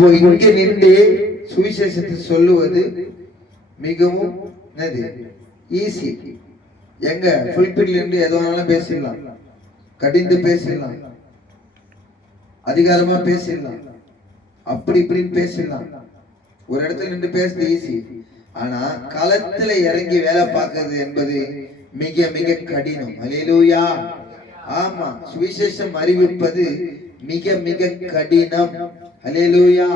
அப்போ இங்க நின்று சுவிசேஷத்தை சொல்லுவது மிகவும் ஈஸி. எங்க புல்பிட்ல இருந்து எதுவானாலும் பேசிடலாம், கடிந்து பேசிடலாம், அதிகாரமா பேசிடலாம், அப்படி இப்படின்னு பேசிடலாம். ஒரு இடத்துல நின்று பேசுறது ஈஸி. ஆனா களத்துல இறங்கி வேலை பார்க்கறது என்பது மிக மிக கடினம். அல்லேலூயா. ஆமா, சுவிசேஷம் அறிவிப்பது மிக மிக கடினம். அல்லேலூயா.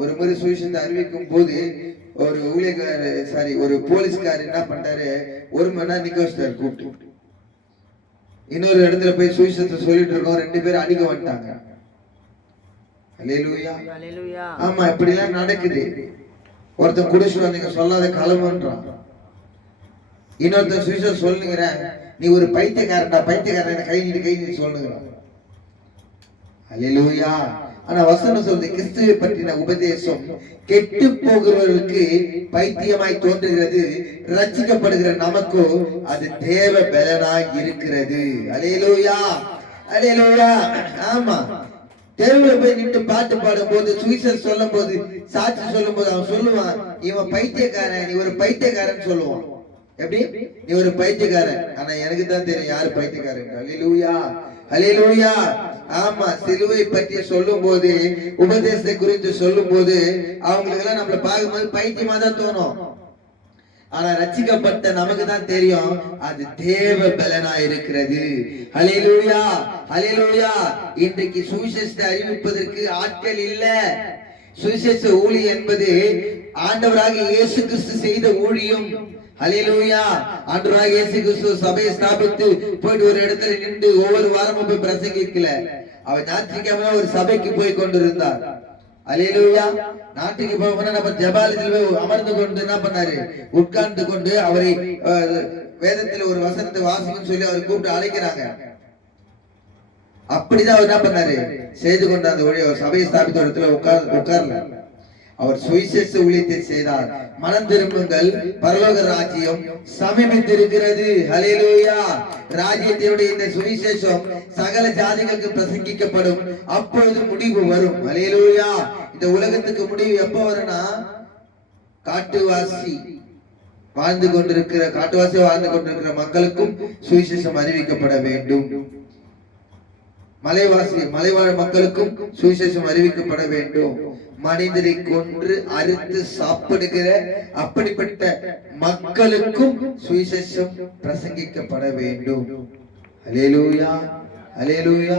ஒரு முறை சுவிசேஷத்தை அறிவிக்கும் போது ஒரு ஒரு போலீஸ்காரர் என்ன பண்றாரு, 1 மணி நேரம் நிக்க வச்சிட்டாரு கூப்பிட்டு. இன்னொரு இடத்துல போய் சுவிசேஷத்தை சொல்லிட்டு இருக்கோம், 2 பேரும் அடிக்க வந்துட்டாங்க. அல்லேலூயா. ஆமா, இப்படி எல்லாம் நடக்குது. ஒருத்தன் குடிச்சு நீங்க சொல்லாத கிளம்புன்றான். இன்னொருத்தன் சுவிசேஷம் சொல்லுங்கிற, நீ ஒரு பைத்தியக்காரன்டா, பைத்தியக்காரன் கை நீட்டு சொல்லுங்கிறான். அல்லேலூயா. ஆனா வசனம் சொல்றது, கிறிஸ்துவை பற்றின உபதேசம் கெட்டு போகிறவர்களுக்கு பைத்தியமாய் தோன்றுகிறது, ரட்சிக்கப்படுகிற நமக்கோ அது தேவ பலனாய் இருக்கிறது. அல்லேலூயா. அல்லேலூயா. ஆமா, தெருவுல போய் நின்று பாட்டு பாடும் போது, சுவிசேஷம் சொல்லும் போது, சாட்சி சொல்லும் போது அவன் சொல்லுவான், இவன் பைத்தியக்காரன், நீ ஒரு பைத்தியக்காரன் சொல்லுவான். எப்படி? நீ ஒரு பைத்தியக்காரன். ஆனா எனக்கு தான் தெரியும் யாரு பைத்தியக்காரன். அல்லேலூயா. அல்லேலூயா. ஆமா, சிலுவை பற்றி சொல்லும் போது, உபதேசத்தை குறித்து சொல்லும் போது அவங்களுக்கு எல்லாம் நம்மள பார்க்கும்போது பைத்தியமா தான் தோணும். ஆனா ரட்சிக்கப்பட்ட நமக்கு தான் தெரியும் அது தேவ பலனா இருக்கிறது. அல்லேலூயா. அல்லேலூயா. இன்றைக்கு சுவிசேஷத்தை அறிவிப்பதற்கு ஆட்கள் இல்ல. சுவிசேஷ ஊழியம் என்பது ஆண்டவராக இயேசு கிறிஸ்து செய்த ஊழியம். அல்லேலூயா. ஆண்டவராக இயேசு கிறிஸ்து சபையை ஸ்தாபித்து போயிட்டு ஒரு இடத்துல நின்று ஒவ்வொரு வாரமும் போய் பிரசங்கிக்கல. அவர் ஞாயிற்றுக்கிழமை ஒரு சபைக்கு போய் கொண்டிருந்தார். அல்லேலூயா. நாட்டுக்கு போக நம்ம ஜெபாலயத்தில் அமர்ந்து கொண்டு என்ன பண்ணாரு, உட்கார்ந்து கொண்டு அவரை வேதத்துல ஒரு வசனத்தை வாசிக்கணும்னு சொல்லி அவரை கூப்பிட்டு அழைக்கிறாங்க. அப்படிதான் அவர் என்ன பண்ணாரு, செய்து கொண்ட அந்த ஒளி அவர் சபையை ஸ்தாபித்த இடத்துல உட்கார்ல அவர் சுவிசேஷ ஊழியத்தை செய்தார். மனம் திரும்புங்கள், பரலோக ராஜ்யம் சமீபித்திருக்கிறது. அல்லேலூயா. ராஜ்யத்தினுடைய இந்த சுவிசேஷம் சகல ஜாதிகளுக்கு பிரசங்கிக்கப்படும், அப்பொழுது முடிவு வரும். அல்லேலூயா. இந்த உலகத்துக்கு முடிவு எப்ப வரும்னா, காட்டுவாசி வாழ்ந்து கொண்டிருக்கிற மக்களுக்கும் சுவிசேஷம் அறிவிக்கப்பட வேண்டும். மலைவாழ் மக்களுக்கும் சுவிசேஷம் அறிவிக்கப்பட வேண்டும். மனிதரை கொன்று அறுத்து சாப்பிடுகிற அப்படிப்பட்ட மக்களுக்கும் சுவிசேஷம் பிரசங்கிக்கப்பட வேண்டும். அல்லேலூயா. அல்லேலூயா.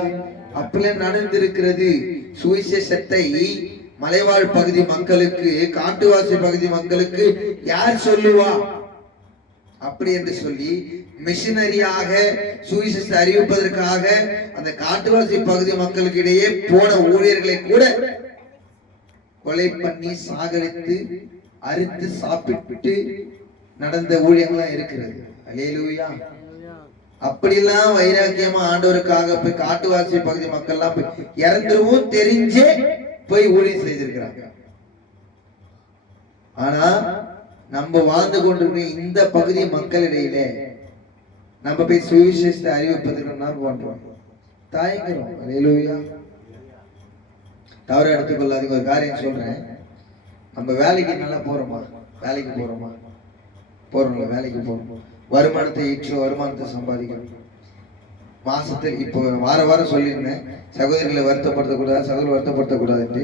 அப்படிலாம் நடந்திருக்கிறது. சுவிசேஷத்தை மலைவாழ் பகுதி மக்களுக்கு, காட்டுவாசி பகுதி மக்களுக்கு யார் சொல்லுவா அப்படி என்று சொல்லி மிஷனரியாக சுவிசேஷத்தை அறிவிப்பதற்காக அந்த காட்டுவாசி பகுதி மக்களுக்கு இடையே போன ஊழியர்களை கூட கொலை பண்ணி சாகரித்து அறுத்து சாப்பிட்டு நடந்த ஊழியங்கள்லாம் இருக்கிறது. அல்லேலூயா. அப்படிலாம் வைராக்கியமா ஆண்டவருக்காக போய் காட்டுவாசி பகுதி மக்கள் எல்லாம் போய் இறந்துருவும் தெரிஞ்சே போய் ஊழியம் செய்திருக்கிறாங்க. ஆனா நம்ம வாழ்ந்து கொண்டிருக்கிற இந்த பகுதி மக்களிடையில நம்ம போய் சுவிசேஷத்தை அறிவிப்பதற்கு என்ன பண்றோம்? தயங்குறோம். அல்லேலூயா. தவறு எடுத்துக்கொள்ளாதீங்க. ஒரு காரியம் சொல்றேன், நம்ம வேலைக்கு நல்லா போறோமா? வேலைக்கு போறோமா? போறோம்ல, வேலைக்கு போறோம். வருமானத்தை ஈற்று வருமானத்தை சம்பாதிக்கணும். மாசத்தில் இப்போ வாரம் சொல்லியிருந்தேன், சகோதரிகளை வருத்தப்படுத்தக்கூடாது, சகோதரர் வருத்தப்படுத்தக்கூடாது.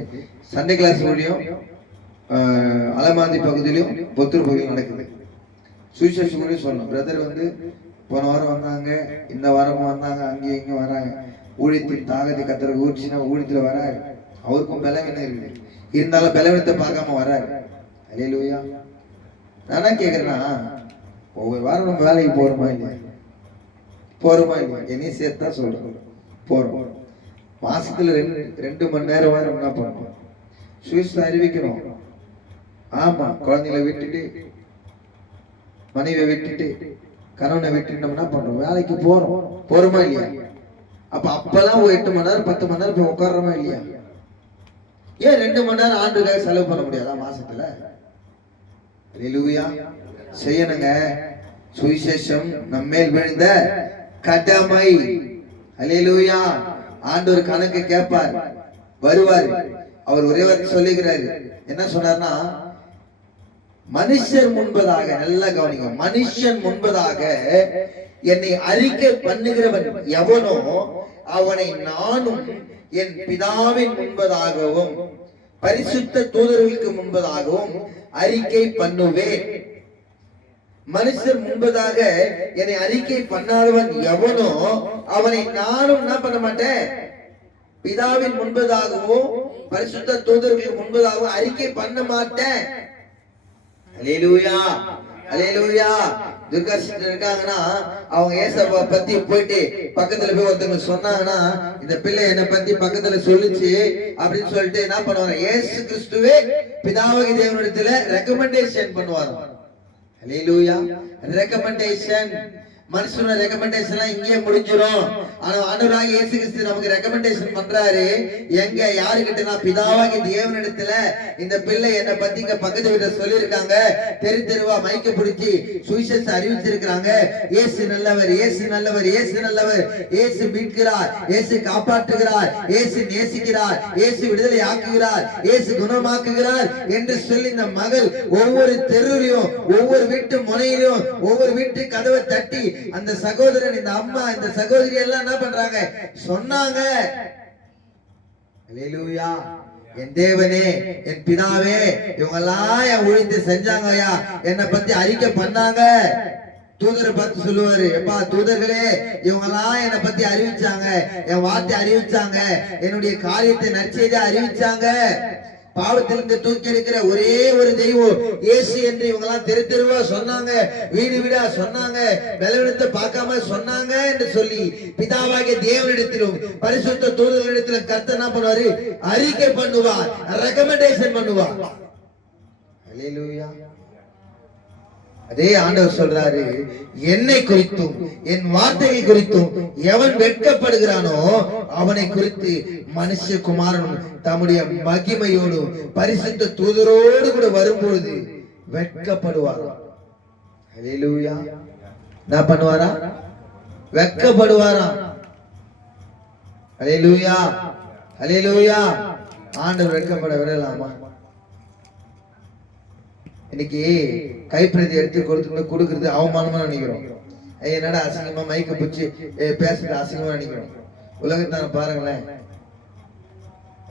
சண்டே கிளாஸ் ஊழியம் அலமாந்தி பகுதியிலும் புத்தூர் பகுதியிலும் நடக்குது. சுவிசேஷ ஊழியம் சொல்லணும். பிரதர் போன வாரம் வந்தாங்க, இந்த வாரமும் வந்தாங்க, அங்கேயும் இங்கே வராங்க. ஊழியத்தின் தாகத்தை கத்தருக்கு ஊற்றினா ஊழியத்துல வராரு. அவருக்கும் பலவீனம் இருக்குது, இருந்தாலும் பலவீனத்தை பார்க்காம வராரு. அல்லேலூயா. நானா கேக்குறேன்னா, ஒவ்வொரு வாரம் நம்ம வேலைக்கு போறோமா இல்லையா? போறோமா இல்லையா? என்னையும் சேர்த்தா சொல்றோம், போறோம். மாசத்துல 2 மணி நேரம் வாரம் என்ன பண்ணுவோம்? சுவிசேஷத்தை அறிவிக்கிறோம். ஆமா, குழந்தைகளை விட்டுட்டு, மனைவியை விட்டுட்டு, கணவனை விட்டுட்டு நம்ம என்ன பண்றோம்? வேலைக்கு போறோமா இல்லையா? அப்பெல்லாம் 8 மணி நேரம் 10 மணி நேரம் போய் உட்கார்றோமா இல்லையா? ஏன் 2 மணி நேரம் ஆண்டுக்காக செலவு பண்ண முடியாதா மாசத்துல? அல்லேலூயா. செய்யணுங்க. சுவிசேஷம் நம்மேல் விழுந்த கடமை. அல்லேலூயா. ஆண்டவர் கணக்கு கேட்பார், வருவார். அவர் ஒரே வார்த்தை சொல்லுகிறாரு. என்ன சொன்னார்னா, மனுஷர் முன்பதாக, நல்லா கவனிங்க, மனுஷன் முன்பதாக என்னை அறிக்கை பண்ணுகிறவன் எவனோ அவனை நானும் என் பிதாவின் முன்பதாகவும் பரிசுத்த தூதர்களுக்கு முன்பதாகவும் அறிக்கை பண்ணுவேன். மனுஷர் முன்பதாக என்னை அறிக்கை பண்ணாதவன் எவனோ அவனை நானும் என்ன பண்ண மாட்டேன், பிதாவின் முன்பதாகவும் பரிசுத்த தூதர்களுக்கு முன்பதாகவும் அறிக்கை பண்ண மாட்டேன். அல்லேலூயா, அல்லேலூயா. துர்கா சிஸ்டர் இருக்காங்கன்னா அவங்க ஏசப்பா பத்தி போயிட்டு பக்கத்துல போய் ஒருத்தவங்க சொன்னாங்கன்னா, இந்த பிள்ளை என்னை பத்தி பக்கத்துல சொல்லுச்சு அப்படின்னு சொல்லிட்டு என்ன பண்ணுவாங்க, ஏசு கிறிஸ்துவே பிதாவாகிய தேவனிடத்துல ரெக்கமெண்டேஷன் பண்ணுவாங்க. அல்லேலூயா. ரெக்கமெண்டேஷன், மனுஷனோட ரெக்கமெண்டேஷன் இங்கே முடிஞ்சிடும். ஆனா ஆண்டவராகிய இயேசு கிறிஸ்து நமக்கு ரெக்கமெண்டேஷன் பண்றாரு. எங்க யாருக்கிட்ட? நான் பிதாவாகிய தேவனிடத்துல இந்த பிள்ளை என்னை பத்தி இங்க பக்கத்து வீட்டுல சொல்லியிருக்காங்க, தெரு தெருவா மைக்க பிடிச்சி சுவிசேஷ அறிவிச்சிருக்கிறாங்க. இயேசு நல்லவர், இயேசு நல்லவர், இயேசு நல்லவர், இயேசு மீட்கிறார், இயேசு காப்பாற்றுகிறார், இயேசு நேசிக்கிறார், இயேசு விடுதலை ஆக்குகிறார், இயேசு குணமாக்குகிறார் என்று சொல்லி இந்த மகள் ஒவ்வொரு தெருவிலையும் ஒவ்வொரு வீட்டு முனையிலும் ஒவ்வொரு வீட்டு கதவை தட்டி அந்த சகோதரன், இந்த அம்மா, இந்த சகோதரி எல்லாம் என்ன பண்றாங்க, சொன்னாங்க. அல்லேலூயா. என் தேவனே, என் பிதாவே, இவங்க எல்லாம் என் ஊழியத்தை செஞ்சாங்கயா, என்னை பத்தி அறிக்கை பண்ணாங்க. தூதரை பார்த்து சொல்லுவாரு, எப்பா தூதர்களே, இவங்க எல்லாம் என்னை பத்தி அறிவிச்சாங்க, என் வார்த்தை அறிவிச்சாங்க, என்னுடைய காரியத்தை நற்செய்தியா அறிவிச்சாங்க. பாவத்திலிருந்து தூக்கி எடுக்கிற ஒரே ஒரு தெய்வம் இயேசு என்று இவங்க எல்லாம் தெரு தெருவா சொன்னாங்க, வீடு வீடா சொன்னாங்க, பலவீனத்தை பார்க்காம சொன்னாங்க என்று சொல்லி பிதாவாகிய தேவனிடத்திலும் பரிசுத்த தூதர்களிடத்திலும் கர்த்தர் என்ன பண்ணுவாரு, அறிக்கை பண்ணுவார், ரெக்கமெண்டேஷன் பண்ணுவார். அல்லேலூயா. அதே ஆண்டவர் சொல்றாரு, என்னை குறித்தும் என் வார்த்தையை குறித்தும் எவன் வெட்கப்படுகிறானோ அவனை குறித்து மனுஷகுமாரனும் தம்முடைய மகிமையோடு பரிசுத்த தூதரோடு கூட வரும்பொழுது வெட்கப்படுவார். அல்லேலூயா. என்ன பண்ணுவாரா? வெட்கப்படுவாரா? அல்லேலூயா, அல்லேலூயா. ஆண்டவர் வெட்கப்பட விடலாமா? இன்னைக்கு கைப்பிரதி எடுத்து கொடுக்கறது அவமானமா நினைக்கிறோம். என்னடா அசிங்கமா மைக்க பிடிச்சி பேசுறது அசிங்கமா நினைக்கிறோம். உலகத்தான பாருங்களேன்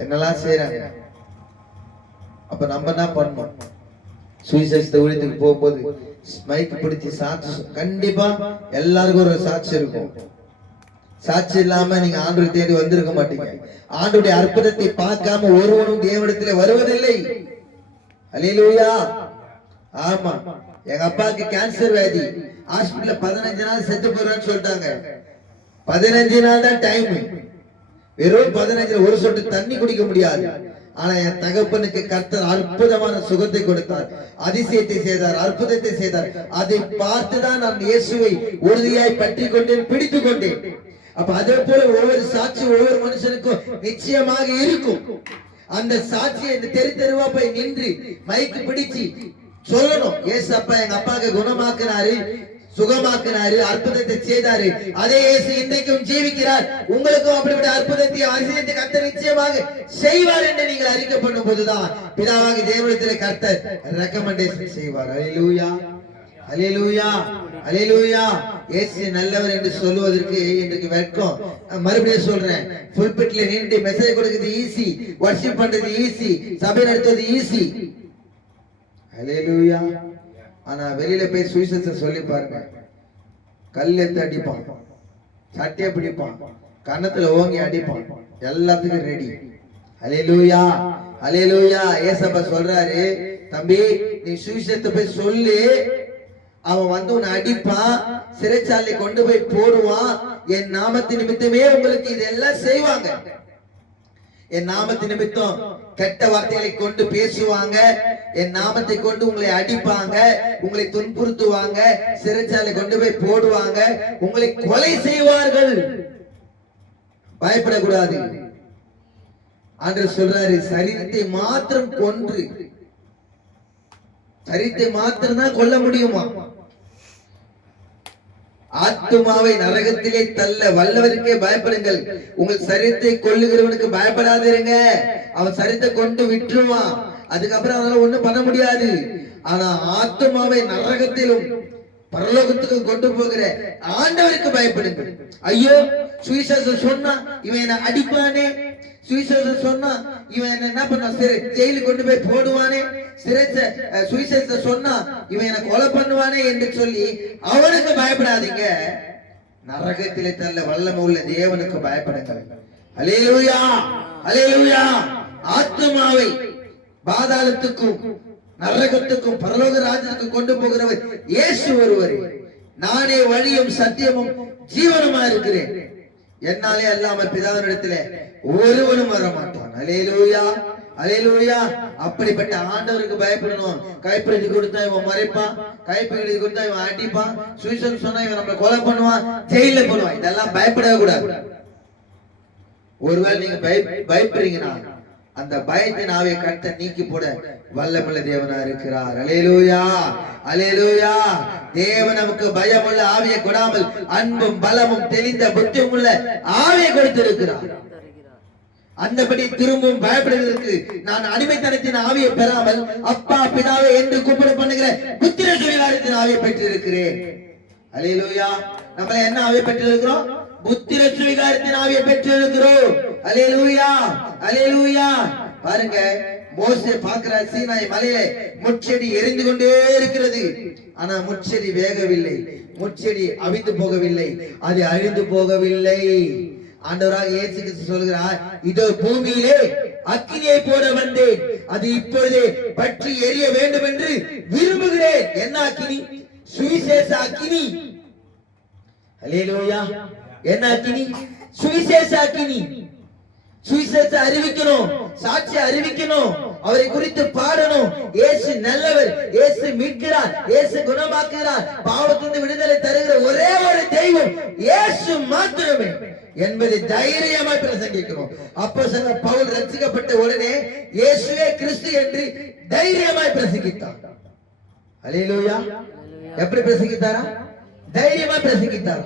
என்னெல்லாம் செய்யறாங்க. அப்ப நம்ம என்ன பண்ணணும்? சுவிசேஷத்தை ஊழியத்துக்கு போகும்போது மைக்கு பிடிச்சி சாட்சி, கண்டிப்பா எல்லாருக்கும் ஒரு சாட்சி இருக்கும். சாட்சி இல்லாம நீங்க ஆண்டவரை தேடி வந்திருக்க மாட்டீங்க. ஆண்டவருடைய அற்புதத்தை பார்க்காம ஒருவனும் தேவனிடத்திலே வருவதில்லை. அல்லேலூயா. ஆமா, எங்க அப்பாவுக்கு கேன்சர் வியாதி, ஹாஸ்பிடல்ல 15 நாள் செத்து போறான்னு சொல்லிட்டாங்க. 15 நாள் தான் டைம். வெறும் 15 ஒரு சொட்டு தண்ணி குடிக்க முடியாது. ஆனா என் தகப்பனுக்கு கர்த்தர் அற்புதமான சுகத்தை கொடுத்தார், அதிசயத்தை செய்தார், அற்புதத்தை செய்தார். அதை பார்த்துதான் நான் இயேசுவை உறுதியாய் பற்றி கொண்டேன், பிடித்துக் கொண்டேன். அப்ப அதே போல ஒவ்வொரு சாட்சி ஒவ்வொரு மனுஷனுக்கும் நிச்சயமாக இருக்கும். அந்த சாட்சியை இந்த தெரு தெருவா போய் நின்று மைக்கு பிடிச்சு சொல்லணும், ஏசப்பா எங்க அப்பாவுக்கு குணமாக்குனாரு, சுகமாக்கினாரு, அற்புதத்தை செய்தாரு. அதே இயேசு இன்றைக்கும் ஜீவிக்கிறார். உங்களுக்கும் அப்படிப்பட்ட அற்புதத்தை அதிசயத்தை கர்த்தர் நிச்சயமாக செய்வார் என்று நீங்கள் அறிக்கை பண்ணும் போதுதான் பிதாவாகிய தேவனிடத்திலே கர்த்தர் ரெக்கமெண்டேஷன் செய்வார். அல்லேலூயா, அல்லேலூயா, அல்லேலூயா. இயேசு நல்லவர் என்று சொல்லுவதற்கு இன்றைக்கு வெட்கம். மறுபடியும் சொல்றேன், புல்பிட்ல நின்று மெசேஜ் கொடுக்கிறது ஈஸி, வர்ஷிப் பண்றது ஈஸி, சபை நடத்துவது ஈஸி. அல்லேலூயா. ஆனா வெளியில போய் சுவிசேஷத்தை சொல்லி பாருங்க, கல் எடுத்து அடிப்பான், சட்டையை பிடிப்பான், கன்னத்துல ஓங்கி அடிப்பான், எல்லாத்துக்கும் ரெடி. அல்லேலூயா, அல்லேலூயா. ஏசப்பா சொல்றாரு, தம்பி நீ சுவிசேஷத்தை போய் சொல்லு, அவன் வந்து உன்னை அடிப்பான், சிறைச்சாலை கொண்டு போய் போடுவான். என் நாமத்தின் நிமித்தமே உங்களுக்கு இதெல்லாம் செய்வாங்க. என் நாமத்தின் நிமித்தம் கெட்ட வார்த்தைகளை கொண்டு பேசுவாங்க, என் நாமத்தை கொண்டு உங்களை அடிப்பாங்க, உங்களை துன்புறுத்துவாங்க, சிறைச்சாலை கொண்டு போய் போடுவாங்க, உங்களை கொலை செய்வார்கள். பயப்படக்கூடாது. ஆண்டவர் சொல்றாரு, சரீரத்தை மாத்திரம் கொன்று, சரீரத்தை மாத்திரம் தான் கொல்ல முடியுமா? ஆத்துமாவை நரகத்திலே தள்ள வல்லவருக்கே பயப்படுங்கள். உங்கள் சரீரத்தை கொல்லுகிறவனுக்கு பயப்படாதிருங்க. அவன் சரீரத்தை கொண்டு விட்டுருவான், அதுக்கப்புறம் அவனால ஒண்ணும் பண்ண முடியாது. ஆனா ஆத்துமாவை நரகத்திலும் பரலோகத்துக்கு கொண்டு போகிற ஆண்டவருக்கு பயப்படுங்கள். ஐயோ, சுவிசேஷம் சொன்னா இவன் என்ன அடிப்பானே, சுவிசேஷம் சொன்னா இவன் என்ன பண்ண ஜெயிலுக்கு கொண்டு போய் போடுவானே, சுவிசேஷம் சொன்னா இவன் என்ன கொலை பண்ணுவானே என்று சொல்லி அவனுக்கு பயப்படாதீங்க. நரகத்திலே தள்ள வல்லமை உள்ள தேவனுக்கு பயப்படுங்கள். அல்லேலூயா, அல்லேலூயா. ஆத்துமாவை பாதாளத்துக்கும் நரகத்துக்கும் பரலோக ராஜ்யத்துக்கு கொண்டு போகிறவர் இயேசு ஒருவரே. நானே வழியும் சத்தியமும் ஜீவனுமா இருக்கிறேன். என்னாலே அல்லாம பிதாவினிடத்திலே ஒருவனும் வர மாட்டான். அல்லேலூயா, அல்லேலூயா. அப்படிப்பட்ட ஆண்டவருக்கு பயப்படணும். கைப்பிடி கொடுத்தா இவன் மறைப்பான், கைப்பிடி கொடுத்தா இவன் அடிப்பான், சுவிசேஷம் சொன்னா இவன் நம்மளை கொலை பண்ணுவான், ஜெயில போடுவான். இதெல்லாம் பயப்படவே கூடாது. ஒருவேளை நீங்க பயப்படுறீங்கன்னா அந்த பயத்தின் ஆவியை கர்த்தர் நீக்கி போட வல்லமுள்ள தேவனா இருக்கிறார். அல்லேலூயா, அல்லேலூயா. தேவன் நமக்கு பயமுள்ள ஆவியை கொடாமல் அன்பும் பலமும் தெளிந்த புத்தியும் உள்ள ஆவியை கொடுத்திருக்கிறார். அந்தபடி திரும்பவும் பயப்படுவதற்கு நான் அடிமைத்தனத்தின் ஆவியை பெறாமல் அப்பா பிதாவே என்று கூப்பிட பண்ணுகிற புத்திர சுவிகாரத்தின் ஆவியை பெற்றிருக்கிறேன். அல்லேலூயா. நம்ம என்ன ஆவியை பெற்றிருக்கிறோம்? புத்திர சுவிகாரத்தின் ஆவியை பெற்றிருக்கிறோம். அல்லேலூயா, அல்லேலூயா. பாருங்க, மோசே பார்க்கிற சீனாய் மலையில முட்செடி எரிந்து கொண்டே இருக்கிறது. ஆனா முட்செடி வேகவில்லை, முட்செடி அவிந்து போகவில்லை, அது அழிந்து போகவில்லை. ஆண்டவராக இயேசு கிறிஸ்து சொல்கிறார், இதோ பூமியிலே அக்கினியை போட வந்தேன், அது இப்பொழுதே பற்றி எரிய வேண்டும் என்று விரும்புகிறேன். என்ன அக்கினி? சுவிசேஷ அக்கினி. அல்லேலூயா. என்ன அக்கினி? சுவிசேஷ அக்கினி. சுவிசேஷத்தை அறிவிக்கணும், சாட்சி அறிவிக்கணும், அவரை குறித்து பாடணும். இயேசு நல்லவர், இயேசு மீட்கிறார், இயேசு குணமாக்குகிறார், பாவத்திலிருந்து விடுதலை தருகிற ஒரே ஒரு தெய்வம் இயேசு மாத்திரமே என்பதை தைரியமாய் பிரசங்கிக்கிறோம். அப்போஸ்தலர் பவுல் ரட்சிக்கப்பட்ட உடனே இயேசுவே கிறிஸ்து என்று தைரியமாய் பிரசங்கித்தார். அல்லேலூயா. எப்படி பிரசங்கித்தாரா? தைரியமா பிரசங்கித்தார்.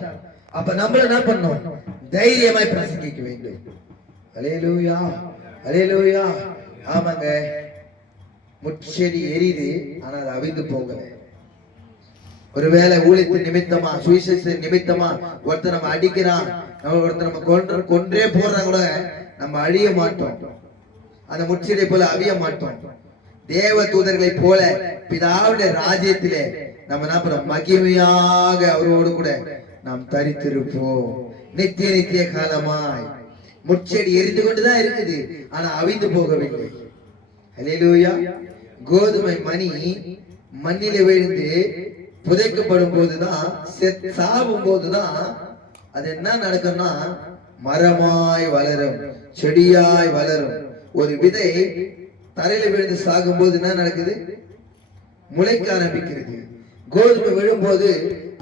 அப்ப நம்மள என்ன பண்ணணும்? தைரியமாய் பிரசங்கிக்க வேண்டும். அல்லேலூயா, அல்லேலூயா. ஆமாங்க, முட்செடி எரியுது, ஆனா அது அவிந்து போகல. ஒருவேளை ஊழியத்தின் நிமித்தமா, சுவிசேஷ நிமித்தமா ஒருத்தர் நம்ம அடிக்கிறான், ஒருத்தர் நம்ம கொன்றே போடுறா கூட நம்ம அழிய மாட்டோம். அந்த முட்செடியை போல அவிய மாட்டோம். தேவ தூதர்களை போல பிதாவுடைய ராஜ்யத்திலே நம்ம என்ன பண்ணோம்? மகிமையாக அவரோடு கூட நாம் தரித்திருப்போம் நித்திய நித்திய காலமாய். முட்செடி எரிந்து கொண்டுதான் இருக்குது, ஆனா அவிந்து போகவில்லை. அல்லேலூயா. கோதுமை மணி மண்ணிலே விழுந்து புதைக்கப்படும் போதுதான், சாவும் போதுதான் அது என்ன நடக்கும்னா மரமாய் வளரும், செடியாய் வளரும். ஒரு விதை தரையில விழுந்து சாகும் போது என்ன நடக்குது? முளைக்க ஆரம்பிக்கிறது. கோதுமை விழும்போது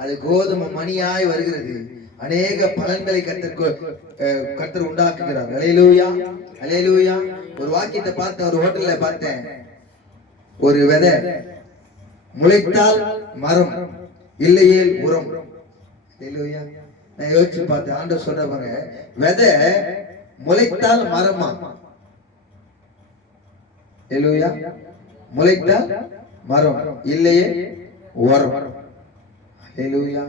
அது கோதுமை மணியாய் வருகிறது. அநேக பலன்களை கர்த்தர் உண்டாக்குகிறார். அல்லேலூயா, அல்லேலூயா. ஒரு வாக்கியத்தை பார்த்தேன், ஒரு ஹோட்டல்ல பார்த்தேன். ஒரு விதை முளைத்தால் மரம், இல்லையே உரம். அல்லேலூயா. நான் யோசிச்சு பார்த்தேன், ஆண்டவர் சொல்றவங்க விதை முளைத்தால் மரமா? அல்லேலூயா. முளைத்தால் மரம், இல்லையே உரம். அல்லேலூயா.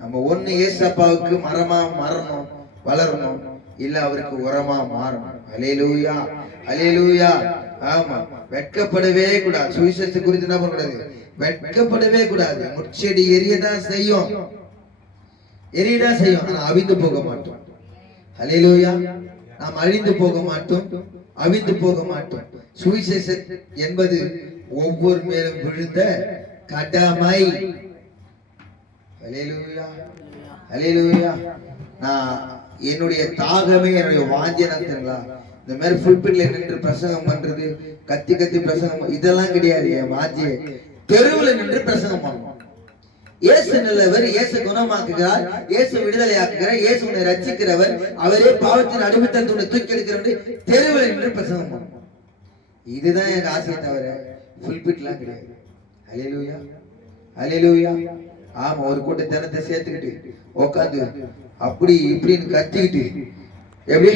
நம்ம ஒண்ணு ஏசப்பாவுக்கு மரமா மாறணும், வளரணும், இல்ல அவருக்கு உரமா மாறணும். அல்லேலூயா, அல்லேலூயா. ஆமா, வெட்கப்படவே கூடாது. சுவிசேஷத்தை குறித்து என்ன பண்ணக்கூடாது? வெட்கப்படவே கூடாது. முட்செடி எரியதான் செய்யும், எரியதான் செய்யும், ஆனா அவிந்து போக மாட்டோம். அல்லேலூயா. நாம் அழிந்து போக மாட்டோம், அவிந்து போக மாட்டோம். சுவிசேஷம் என்பது ஒவ்வொரு மேலும் விழுந்த கடமை. அல்லேலூயா, அல்லேலூயா. நான் என்னுடைய தாகமே, என்னுடைய வாஞ்சனங்களா இந்த மாதிரி புல்பிட்ல நின்று பிரசங்கம் பண்றது, கத்தி கத்தி பிரசங்கம், இதெல்லாம் கிடையாது. என் வாஞ்சியை தெருவில் நின்று பிரசங்கம் பண்ணுவோம். இயேசு நல்லவர், இயேசு குணமாக்குகிறார், இயேசு விடுதலை ஆக்குகிறார், இயேசு உன்னை ரட்சிக்கிறவர், அவரே பாவத்தின் அடிமைத்தனத்தை தூக்கி எடுக்கிறவர், தெருவில் நின்று பிரசங்கம் பண்ணுவோம். இதுதான் எனக்கு ஆசையை தவிர புல்பிட்லாம் கிடையாது. அல்லேலூயா, அல்லேலூயா. ஆமா, ஒரு கூட்ட ஜனத்தை சேர்த்துக்கிட்டு உட்காந்து அப்படி இப்படின்னு கத்திக்கிட்டு, எப்படி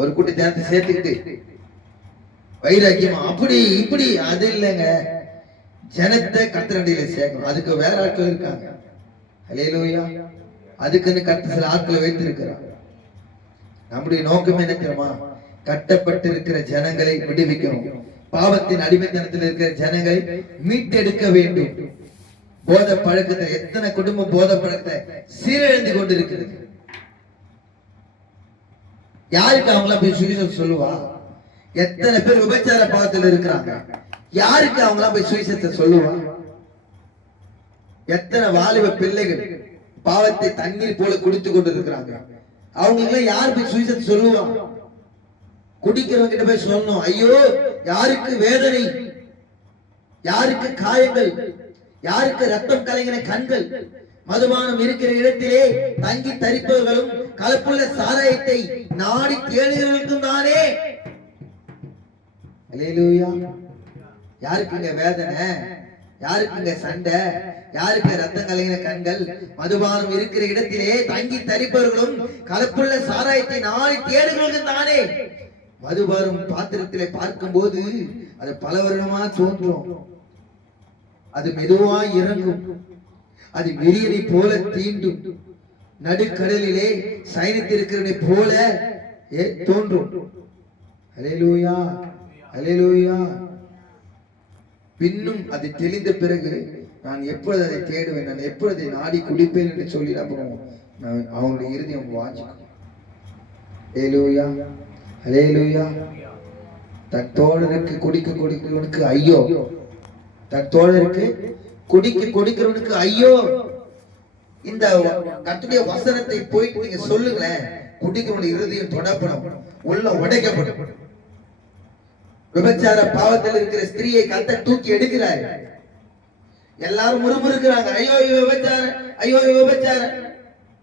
ஒரு கூட்ட ஜனத்தை சேர்த்துக்கிட்டு வைராக்கியமா அப்படி இப்படி, அது இல்லைங்க. ஜனத்தை கர்த்தரடியில சேர்க்கணும். அதுக்கு வேற ஆட்கள் இருக்காங்க. அல்லேலூயா. அதுக்குன்னு கர்த்தர் சில ஆட்களை வைத்திருக்கிறார். நம்முடைய நோக்கம் என்ன தெரியுமா? கட்டப்பட்டு இருக்கிற ஜனங்களை விடுவிக்கணும். பாவத்தின் அடிமைத்தனத்தில் இருக்கிற ஜனங்களை மீட்டெடுக்க வேண்டும். போத பழக்கத்தை, எத்தனை குடும்பம் போத பழக்கத்தை சீரழிந்து கொண்டிருக்கிறது. யாருக்கு அவங்கள போய் சுவிசேஷம் சொல்லுவா? எத்தனை பேர் விபச்சார பாவத்தில் இருக்கிறாங்க, யாருக்கு அவங்களா போய் சுவிசேஷத்தை சொல்லுவா? எத்தனை வாலிப பிள்ளைகள் பாவத்தை தண்ணீர் போல குடித்து கொண்டு இருக்கிறாங்க, அவங்க யார் போய் சுவிசேஷத்தை சொல்லுவா? குடிக்கிறவங்க கிட்ட போய் சொல்லணும், ஐயோ யாருக்கு வேதனை, யாருக்கு காயங்கள், யாருக்கு ரத்தம் கலங்கின கண்கள், மதுபானம் இருக்கிற இடத்திலே தங்கி தரிப்பவர்களும் கலப்புள்ள சாராயத்தை நாடி தேடுகிறவர்களுக்கும் தானே. அல்லேலூயா. யாருக்குங்க வேதனை, யாருக்குங்க சண்டை, யாருக்கு ரத்தம் கலங்கின கண்கள், மதுபானம் இருக்கிற இடத்திலே தங்கி தரிப்பவர்களும் கலப்புள்ள சாராயத்தை நாடி தேடுகிறவர்களுக்கும் தானே. மதுபானம் பாத்திரத்திலே பார்க்கும் போது அது பல வருடமா தோன்றும், அது மெதுவா இறங்கும், அது விரியனை போல தீண்டும், நடுக்கடலிலே சயனித்திருக்கிறதை போல தோன்றும். அல்லேலூயா, அல்லேலூயா. பின்னும் அது தெளிந்த பிறகு நான் எப்பொழுது அதை தேடுவேன், நான் எப்பொழுது நாடி குடிப்பேன் என்று சொல்லி அப்புறம் அவனுடைய இறுதியம் வாஞ்சிக்கும். அல்லேலூயா, அல்லேலூயா. தன் தோழருக்கு குடிக்க கொடுக்கிறவனுக்கு ஐயோ, தன் தோழருக்கு குடிக்க கொடுக்கிறவனுக்கு ஐயோ. இந்த கர்த்தருடைய வசனத்தை போயிட்டு நீங்க சொல்லுங்களேன், குடிக்கிறவனுடைய இருதயம் தொடப்படும், உள்ள உடைக்கப்படும். விபச்சார பாவத்தில் இருக்கிற ஸ்திரியை கர்த்தர் தூக்கி எடுக்கிறார். எல்லாரும் முறுமுறுக்கிறாங்க, ஐயோ விபச்சார, ஐயோ விபச்சார.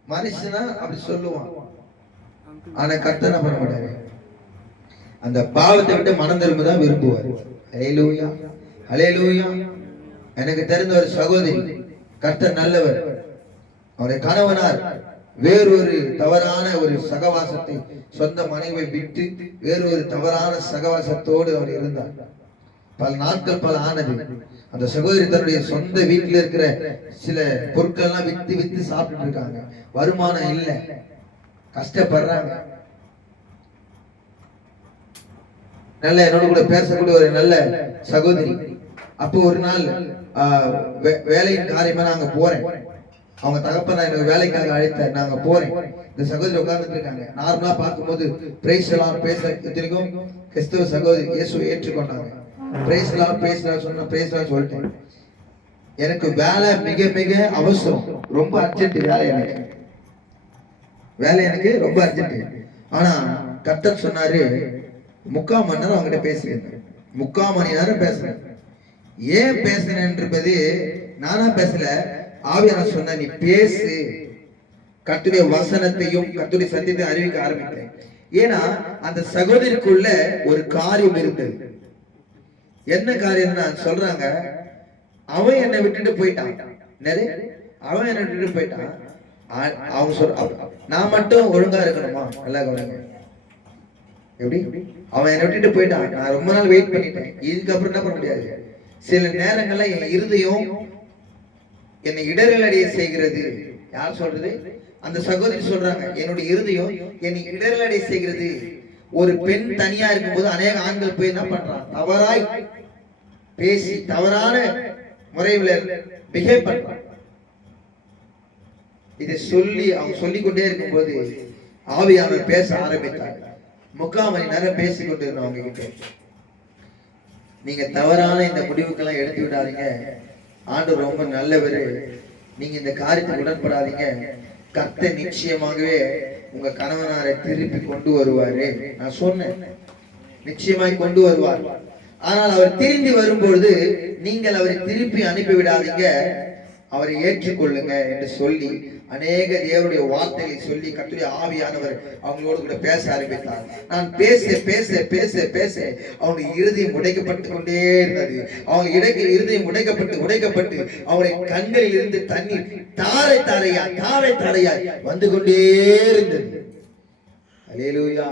மனுஷனா அப்படி சொல்லுவான், ஆனா கர்த்தர் என்ன பண்ண மாட்டாரு, அந்த பாவத்தை விட்டு மனம் திரும்பதான் விரும்புவார். அல்லேலூயா, அல்லேலூயா. எனக்கு தெரிந்த ஒரு சகோதரி, கர்த்தர் நல்லவர், அவருடைய கணவனார் வேறொரு தவறான ஒரு சகவாசத்தை, சொந்த மனைவியை விட்டு வேறொரு தவறான சகவாசத்தோடு அவர் இருந்தார். பல நாட்கள் பல ஆனது. அந்த சகோதரி தன்னுடைய சொந்த வீட்டில் இருக்கிற சில பொருட்கள் எல்லாம் வித்து வித்து சாப்பிட்டு இருக்காங்க. வருமானம் இல்லை, கஷ்டப்படுறாங்க. நல்ல என்னோட கூட பேசக்கூடிய ஒரு நல்ல சகோதரி. அப்போ ஒரு நாள் வேலையின் காரியமா நாங்க போறேன், அவங்க தகப்பன் எனக்கு வேலைக்காக அழைத்தார், நாங்க போறேன். இந்த சகோதரி உட்கார்ந்துட்டு இருக்காங்க. நார்மலா பார்க்கும்போது பிரைஸ் எல்லாம் பேச இத்தனைக்கும் கிறிஸ்தவ சகோதரி இயேசுவை ஏற்றுக்கொண்டாங்க. பிரைஸ் எல்லாம் பேசலாம் சொன்னா பிரைஸ் எல்லாம் சொல்லிட்டேன். எனக்கு வேலை மிக மிக அவசரம், ரொம்ப அர்ஜென்ட் வேலை, எனக்கு வேலை எனக்கு ரொம்ப அர்ஜென்ட். ஆனா கர்த்தர் சொன்னாரு 3/4 மணி நேரம் அவங்ககிட்ட பேசுறேன், 3/4 மணி நேரம் பேசுறேன். ஏன் பேசுறேன்றது நானா பேசல, ஆவியானவர் சொன்ன நீ பேசு, கர்த்தருடைய வசனத்தையும் கர்த்தருடைய சத்தியத்தையும் அறிவிக்க ஆரம்பித்தேன். ஏன்னா அந்த சகோதரிக்குள்ள ஒரு காரியம் இருந்தது. என்ன காரியம் நான் சொல்றாங்க, அவன் என்னை விட்டுட்டு போயிட்டான், அவன் என்னை விட்டுட்டு போயிட்டான். அவங்க சொல்ற நான் மட்டும் ஒழுங்கா இருக்கணுமா? நல்லா கவனிங்க. எப்படி அவன் என்னை விட்டுட்டு போயிட்டான், நான் ரொம்ப நாள் வெயிட் பண்ணிட்டேன், இதுக்கப்புறம் என்ன பண்ண முடியாது. சில நேரங்கள்ல என் இருதயம் என்னை இடரல் அடைய செய்கிறது. யார் சொல்றது? அந்த சகோதரி சொல்றாங்க, என்னுடைய இருதயம் என்னை இடரல் அடைய செய்கிறது. ஒரு பெண் தனியா இருக்கும்போது அநேக ஆண்கள் போய் என்ன பண்றான், தவறாய் பேசி தவறான முறையில் பிஹேவ் பண்றான். இதை சொல்லி அவங்க சொல்லிக் கொண்டே இருக்கும்போது ஆவியானவர் பேச ஆரம்பித்தார். 3/4 மணி நேரம் பேசிக் கொண்டிருந்தோம் அவங்க கிட்ட. நீங்க தவறான இந்த முடிவுக்கெல்லாம் எடுத்து விடாதீங்க, ஆண்டவர் ரொம்ப நல்லவர், நீங்க இந்த காரியத்தை உடன்படாதீங்க, கர்த்தர் நிச்சயமாகவே உங்க கணவனாரை திருப்பி கொண்டு வருவாரு. நான் சொன்னேன், நிச்சயமாய் கொண்டு வருவார். ஆனால் அவர் திரும்பி வரும்பொழுது நீங்கள் அவரை திருப்பி அனுப்பி விடாதீங்க, அவரை ஏற்றுக்கொள்ளுங்க என்று சொல்லி அநேக தேவனுடைய வார்த்தைகளை சொல்லி கர்த்தருடைய ஆவியானவர் அவங்களோடு கூட பேச ஆரம்பித்தார். நான் பேச பேச பேச பேச அவனுடைய இருதயம் உடைக்கப்பட்டு கொண்டே இருந்தது. அவங்க இருதயம் உடைக்கப்பட்டு அவருடைய கண்களில் இருந்து தண்ணீர் தாரை தாரையா வந்து கொண்டே இருந்தது. அல்லேலூயா.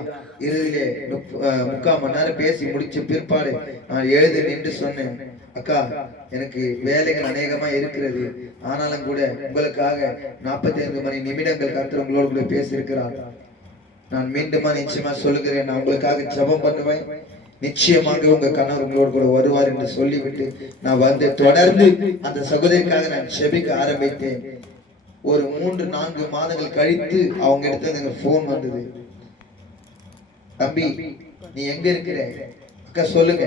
இறுதியிலே 3/4 மணி நேரம் பேசி முடிச்ச பிற்பாடு நான் எழுதுன்னு என்று சொன்னேன். அக்கா, எனக்கு வேலைகள் அநேகமா இருக்கிறது, ஆனாலும் கூட உங்களுக்காக 45 மணி நிமிடங்கள் கர்த்தர் உங்களோடு கூட பேசியிருக்கிறார். நான் மீண்டுமா நிச்சயமா சொல்லுகிறேன், நான் உங்களுக்காக ஜெபம் பண்ணுவேன், நிச்சயமாக உங்க கணவர் உங்களோடு கூட வருவார் என்று சொல்லிவிட்டு நான் வந்து தொடர்ந்து அந்த சகோதரிக்காக நான் ஜெபிக்க ஆரம்பித்தேன். ஒரு 3-4 மாதங்கள் கழித்து அவங்க இடத்துல போன் வந்தது. தம்பி, நீ எங்க இருக்கிற? அக்கா சொல்லுங்க,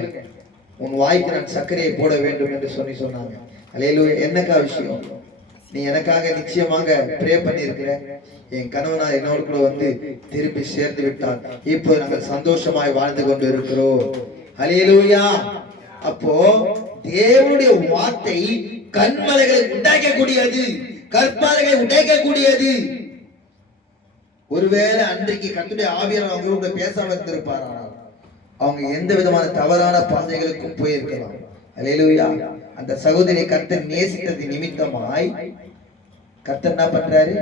உன் வாய்க்கு நான் சர்க்கரையை போட வேண்டும் என்று சொன்னாங்க. அல்லேலூயா. என்னக்கா விஷயம்? நீ எனக்காக நிச்சயமாக ப்ரே பண்ணி இருக்கிற. என் கணவனா என்னோடு கூட வந்து திரும்பி சேர்ந்து விட்டான். இப்போ நாங்கள் சந்தோஷமாய் வாழ்ந்து கொண்டு இருக்கிறோம். அல்லேலூயா. அப்போ தேவனுடைய வார்த்தை கண்மலைகளை உடைக்கக்கூடியது, கற்பாறைகளை உடைக்கக்கூடியது. ஒருவேளை அன்றைக்கு கர்த்தருடைய ஆவியானவர் அவங்களோட பேசாம இருந்திருப்பாரா, அவங்க எந்த விதமான தவறான பாதைகளுக்கும் போயிருக்கலாம். அல்லேலூயா. அந்த சகோதரி கர்த்தர் நேசித்தது நிமித்தமாய் கர்த்தர் என்ன பண்றாரு,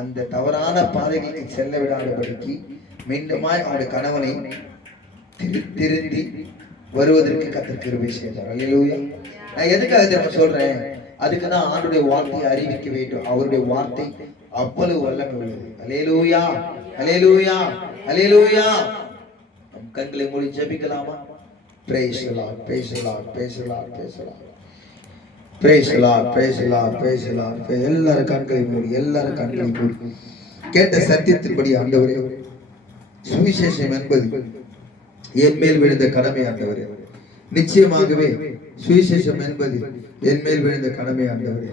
அந்த தவறான பாதைகளுக்கு செல்ல விடாதபடிக்கு மீண்டுமாய் அவருடைய கணவனை திருந்தி வருவதற்கு கர்த்தர் கிருபை செய்தார். அல்லேலூயா. நான் எதுக்காக தெரியுமா சொல்றேன்? அதுக்குதான் ஆண்டுடைய வார்த்தையை அறிவிக்க வேண்டும். அவருடைய வார்த்தை அவ்வளவு வல்லமை உள்ளது. அல்லேலூயா, அல்லேலூயா, அல்லேலூயா. நம் கண்களை மூடி ஜெபிக்கலாமா? praise the Lord, praise the Lord, praise the Lord, praise the Lord, praise the Lord, praise the Lord, praise the Lord. எல்லாரும் கண்களை மூடி கேட்ட சத்தியத்தின்படி ஆண்டவரே, சுவிசேஷம் என்பது என் மேல் விழுந்த கடமை ஆண்டவரே. நிச்சயமாகவே சுவிசேஷம் என்பது என் மேல் விழுந்த கடமை ஆண்டவரே.